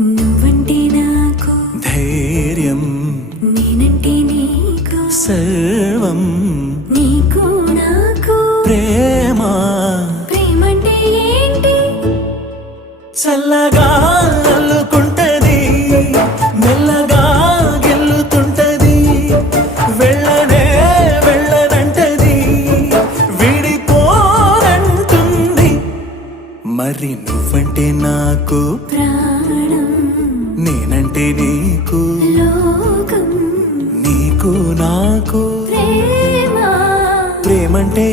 నువ్వంటే నాకు ధైర్యం, నేనంటే నీకు సర్వం, నీకు నాకు ప్రేమ. ప్రేమంటే ఏంటి? చల్లగా అల్లుకుంటది, మెల్లగా గెల్లుతుంటది, వెళ్ళనే వెళ్ళనంటది, విడిపోనంటుంది. మరి నువ్వంటే నాకు ప్రాణం, నేనంటే నీకు లోకం, నీకు నాకు ప్రేమ. ప్రేమంటే